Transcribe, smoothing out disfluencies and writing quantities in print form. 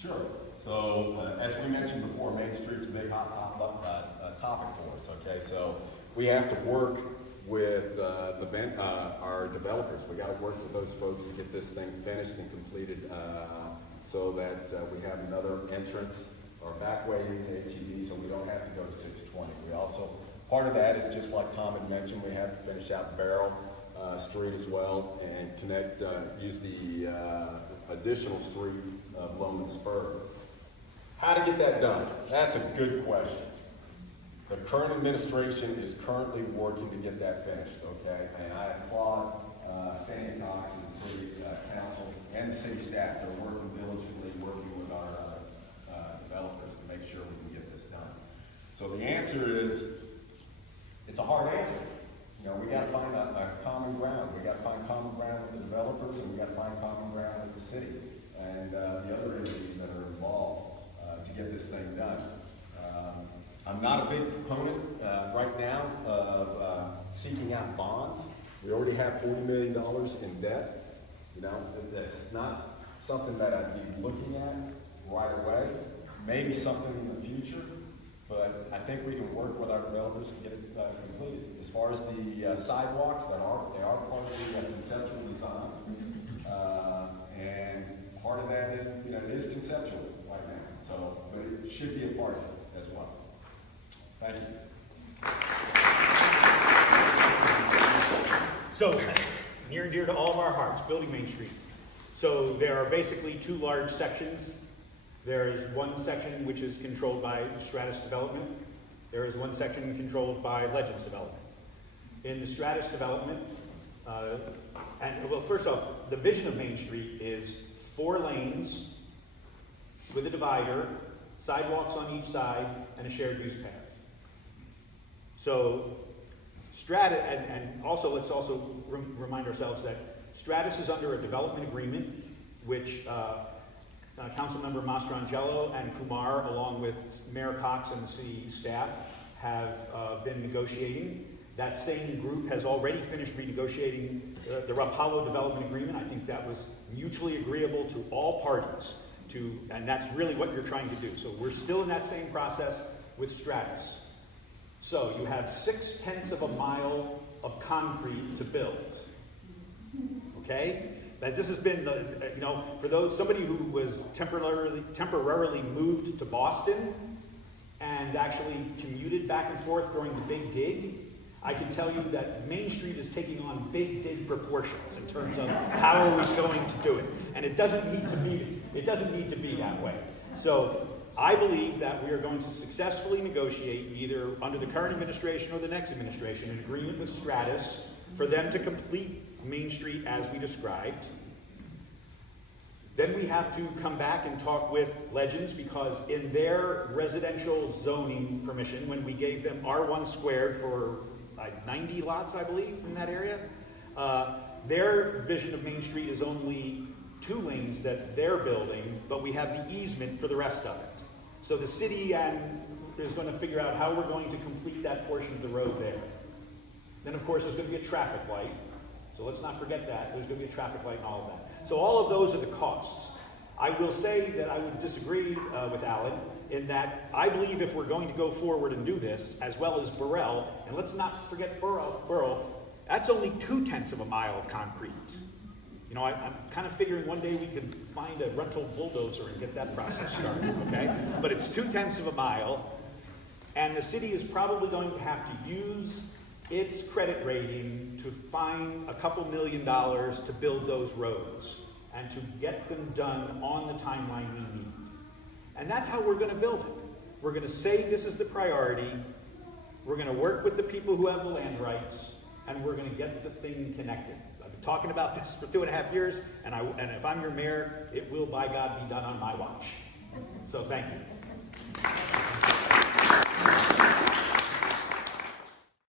Sure. So, as we mentioned before, Main Street's a big hot topic for us, okay? So, we have to work with our developers. We got to work with those folks to get this thing finished and completed so that we have another entrance or back way into HEB so we don't have to go to 620. We also, part of that is just like Tom had mentioned, we have to finish out Barrel Street as well and connect, use the additional street of Lohmans Spur. How to get that done? That's a good question. The current administration is currently working to get that finished, okay? And I applaud Sandy Cox and the city council and the city staff. They're working diligently, working with our developers to make sure we can get this done. So the answer is, it's a hard answer. You know, we got to find a common ground. We got to find common ground with the developers, and we got to find common ground with the city and the other entities that are involved to get this thing done. I'm not a big proponent right now of seeking out bonds. We already have $40 million in debt. You know, that's not something that I'd be looking at right away. Maybe something in the future, but I think we can work with our developers to get it completed. As far as the sidewalks, they are part of the conceptual design, and part of that is, you know, it is conceptual right now. So, but it should be a part of it as well. Thank you. So, near and dear to all of our hearts, building Main Street. So there are basically two large sections. There is one section which is controlled by Stratus Development. There is one section controlled by Legends Development. In the Stratus Development, well, first off, the vision of Main Street is 4 lanes with a divider, sidewalks on each side, and a shared use path. So, Stratus, and also let's also remind ourselves that Stratus is under a development agreement, which Councilmember Mastrangelo and Kumar, along with Mayor Cox and the city staff, have been negotiating. That same group has already finished renegotiating the Rough Hollow development agreement. I think that was mutually agreeable to all parties, and that's really what you're trying to do. So we're still in that same process with Stratus. So you have 0.6 of a mile of concrete to build. Okay? That this has been, you know, for somebody who was temporarily moved to Boston and actually commuted back and forth during the Big Dig, I can tell you that Main Street is taking on Big Dig proportions in terms of how are we going to do it. And it doesn't need to be that way. So I believe that we are going to successfully negotiate, either under the current administration or the next administration, an agreement with Stratus for them to complete Main Street as we described. Then we have to come back and talk with Legends, because in their residential zoning permission, when we gave them R1 squared for 90 lots, I believe, in that area, their vision of Main Street is only 2 lanes that they're building, but we have the easement for the rest of it. So the city is going to figure out how we're going to complete that portion of the road there. Then, of course, there's going to be a traffic light. So let's not forget that. There's going to be a traffic light and all of that. So all of those are the costs. I will say that I would disagree with Alan in that I believe if we're going to go forward and do this, as well as Burrell, and let's not forget Burrell, that's only 0.2 of a mile of concrete. You know, I'm kind of figuring one day we could find a rental bulldozer and get that process started, okay? But it's 0.2 of a mile, and the city is probably going to have to use its credit rating to find a couple $1 million to build those roads and to get them done on the timeline we need. And that's how we're going to build it. We're going to say this is the priority, we're going to work with the people who have the land rights, and we're going to get the thing connected. I've been talking about this for 2.5 years, and if I'm your mayor, it will, by God, be done on my watch. So thank you.